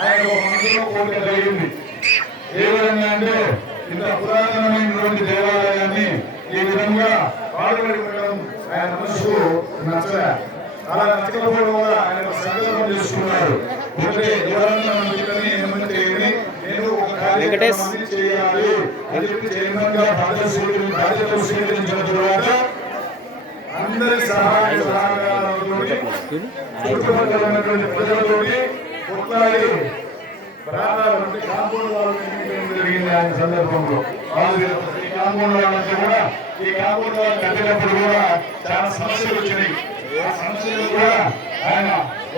ఆయన ఒక మనసులో కోరిక కలిగింది ఏ విధంగా అంటే ఇంత పురాతనమైనటువంటి దేవాలయాన్ని ఈ విధంగా పాడుబడి ఉండడం ఆయన మనసు నచ్చలే. అలా నచ్చకపోవడం వల్ల ఆయన సంకల్పం చేసుకున్నారు. ఒకటే ఎవరన్నా ఏమంటే ఏమి, నేను ఒక కార్యక్రమాన్ని చేయాలి అని చెప్పి చైర్మన్గా బాధ్యత స్వీకరి- బాధ్యతలు స్వీకరించిన తర్వాత అందరి సహాయ సహకారాలతోటి చుట్టుపక్కల ఉన్నటువంటి ప్రజలతోటి కొట్లాడి ప్రాణాలు అంటే కాంపౌండ్ వాళ్ళు నిర్మించడం జరిగింది ఆయన సందర్భంలో. ఈ కాంపౌండ్ వాళ్ళంతా కూడా ఈ కాంపౌండ్ వాళ్ళు కట్టినప్పుడు కూడా చాలా సమస్యలు వచ్చినాయి. ఆ సమస్యలు కూడా ఆయన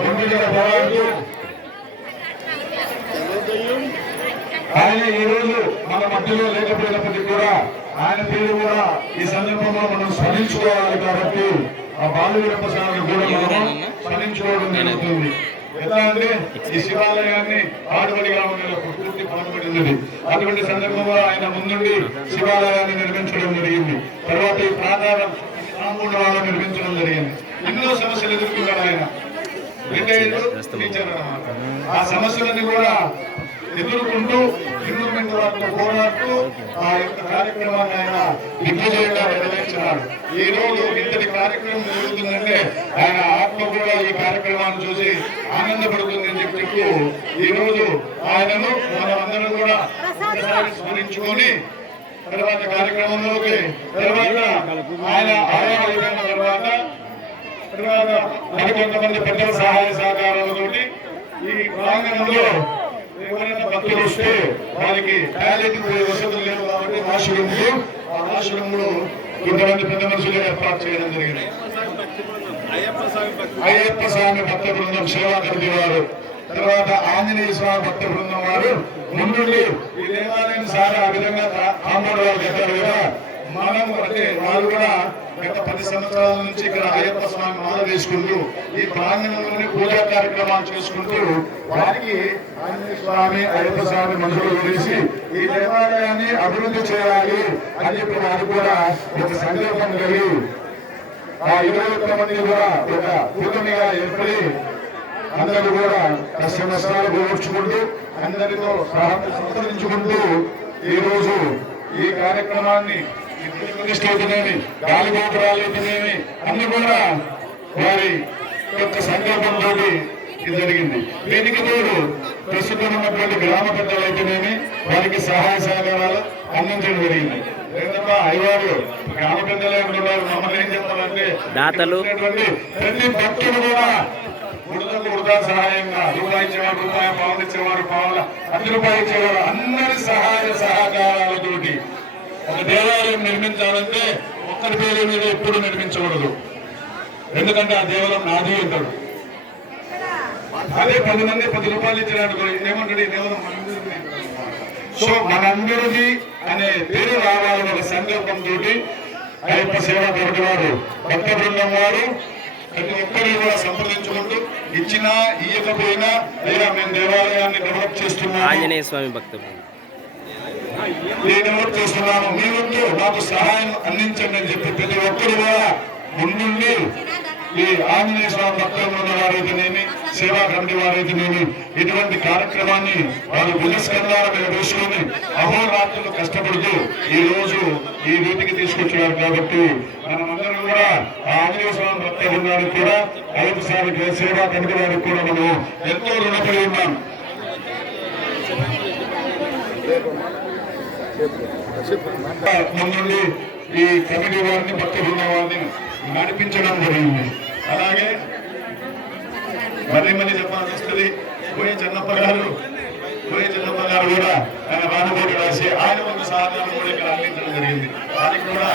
ఒంటిగా పోరాడుతూ ఆయన ఈ రోజు మన మధ్యలో లేకపోయినప్పటికీ కూడా ఆయన పేరు కూడా ఈ సందర్భంలో మనం స్మరించుకోవాలి కాబట్టి ఆ బాలువీరప్ప స్వామిని కూడా మనం స్మరించుకోవడం జరుగుతుంది. ఎట్లా అంటే ఈ శివాలయాన్ని ఆడబడిగా ఉన్న పూర్తి పాటుపడి ఉన్నది. అటువంటి సందర్భంలో ఆయన ముందుండి శివాలయాన్ని నిర్మించడం జరిగింది. తర్వాత ఈ ప్రాంతాల కాంపౌండ్ వాళ్ళని నిర్మించడం జరిగింది. ఎన్నో సమస్యలు ఎదుర్కొన్నాడు ఆయన. రిటైర్డ్ టీచర్ అన్నమాట. ఆ సమస్యలన్నీ కూడా ఎదుర్కొంటూ ఇంప్రూవ్మెంట్ వారితో పోరాడుతూ ఆ యొక్క కార్యక్రమాన్ని ఆయన దిగ్విజయంగా నెరవేర్చినాడు. ఈ రోజు ఇంతటి కార్యక్రమం జరుగుతుందంటే ఆయన ఆత్మ కూడా ఈ కార్యక్రమాన్ని చూసి ఆనందపడుతుందని చెప్పి చెప్తూ ఈ రోజు ఆయనను మనం అందరం కూడా స్మరించుకొని తర్వాత కార్యక్రమంలోకి తర్వాత ఆయన ఆరోగ్య అయిపోయిన తర్వాత తర్వాత మరికొంతమంది పెద్దల సహాయ సహకారాలతోటి ఈ ప్రాంగణంలో ఎవరైనా భక్తులు వస్తే వారికి టాయిలెట్ వసతులు లేవు కాబట్టి ఆశ్రమంలో ఆ వాష్రూమ్లు కొంతమంది పెద్ద మనుషులు ఏర్పాటు చేయడం జరిగింది. అయ్యప్ప స్వామి భక్త బృందం సేవా కమిటీ వారు తర్వాత ఆంజనేయ స్వామి భక్త బృందం వారు ముందుండి ఈ దేవాలయం సార్ ఆ విధంగా కాంపౌండ్ వాళ్ళు కట్టారు కదా. మనం అంటే వారు కూడా గత పది సంవత్సరాల నుంచి ఇక్కడ అయ్యప్ప స్వామి మాల వేసుకుంటూ ఈ ప్రాంగణంలోనే పూజా కార్యక్రమాలు చేసుకుంటూ వారికి ఆంజనేయ స్వామి అయ్యప్ప స్వామి మనుషులు వేసి ఈ దేవాలయాన్ని అభివృద్ధి చేయాలి అని చెప్పి వారు కూడా ఒక సంకల్పం కలిగి ఆ ఇరవై ఒక్క మంది కూడా ఒక కూటమిగా ఏర్పడి అందరూ కూడా కష్ట నష్టాలు పోగొచ్చుకుంటూ అందరితో సంప్రదించుకుంటూ ఈ రోజు ఈ కార్యక్రమాన్ని ప్రతిష్ట అయితేనేమి గాలి గోపురాలు అయితేనేమి అన్ని కూడా వారి యొక్క సంకల్పంతో ఇది జరిగింది. దీనికి తోడు ప్రస్తుతం ఉన్నటువంటి గ్రామ పెద్దలు అయితేనేమి వారికి సహాయ సహకారాలు అందించడం జరిగింది. లేదమ్మా అయ్యవారు గ్రామ పెద్దలే ఉన్నారు. మమ్మల్ని ఏం ప్రతి భక్తులు కూడా ఉడతకు ఉడత సహాయంగా రూపాయి ఇచ్చేవారు రూపాయి పావులు ఇచ్చేవారు పావుల పది రూపాయలు ఇచ్చేవారు అందరి సహాయ సహకారాలతోటి ఒక దేవాలయం నిర్మించాలంటే ఒక్కరి పేరు మీద ఎప్పుడు నిర్మించకూడదు. ఎందుకంటే ఆ దేవాలయం నాది అంటాడు. అదే పది మంది పది రూపాయలు ఇచ్చినట్టు ఏమంటాడు ఈ దేవాలయం సో మనందరిది అనే పేరు రావాలనే ఒక తోటి అయ్యప్ప సేవా కమిటీ వారు భక్త బృందం వారు ప్రతి ఒక్కరిని కూడా సంప్రదించుకుంటూ ఇచ్చినా ఇయ్యకపోయినా లేదా మేము దేవాలయాన్ని డెవలప్ చేస్తున్నాం ఆంజనేయ స్వామి భక్తులు నేను ఓటు చేస్తున్నాను. మీ వంతు మాకు సహాయం అందించండి అని చెప్పి ప్రతి ఒక్కరు కూడా ముందుండి ఈ ఆంజనేయ స్వామి భక్తులు వారైతేనేమి సేవా కమిటీ వారైతేనేమి ఇటువంటి కార్యక్రమాన్ని వారు పునస్కంధాల మీద వేసుకొని అహోరాత్రులు కష్టపడుతూ ఈ రోజు ఈ వీటికి తీసుకొచ్చారు కాబట్టి మనమందరం కూడా ఆ ఆంజనేయ స్వామి భక్తులు వారికి కూడా ఐదుసారి సేవా కమిటీ వారికి కూడా మనం ఎంతో రుణపడి ఉన్నాం. ముందుండి ఈ కమిటీ వారిని భక్త బృందం వారిని నడిపించడం జరిగింది. అలాగే మళ్ళీ మళ్ళీ చెప్పాల్సి వస్తుంది పోయే చెన్నప్ప గారు పోయే చెన్నప్ప గారు కూడా ఆయన రానుకోటి రాసి ఆయన ఒక సహకారం కూడా ఇక్కడ అందించడం జరిగింది. వారికి కూడా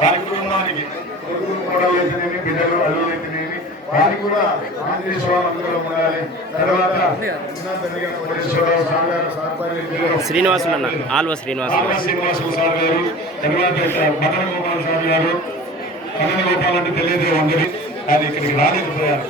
వారి కుటుంబానికి కొడుకులు కోడలు బిడ్డలు అల్లులు అయితేనేమి వారికి కూడా ఆంజనేయ స్వామి ఉండాలి. తర్వాత ఉన్నతంగా కోటేశ్వరరావు స్వామి గారు సార్పల్లి శ్రీనివాసులు అన్న ఆల్వ శ్రీనివాసులు. ఆల్వా శ్రీనివాసులు సార్ గారు తర్వాత మదన గోపాల్ స్వామి గారు మదన గోపాల్ అంటే తెలియదు అందరి అది ఇక్కడికి రాలేకపోయారు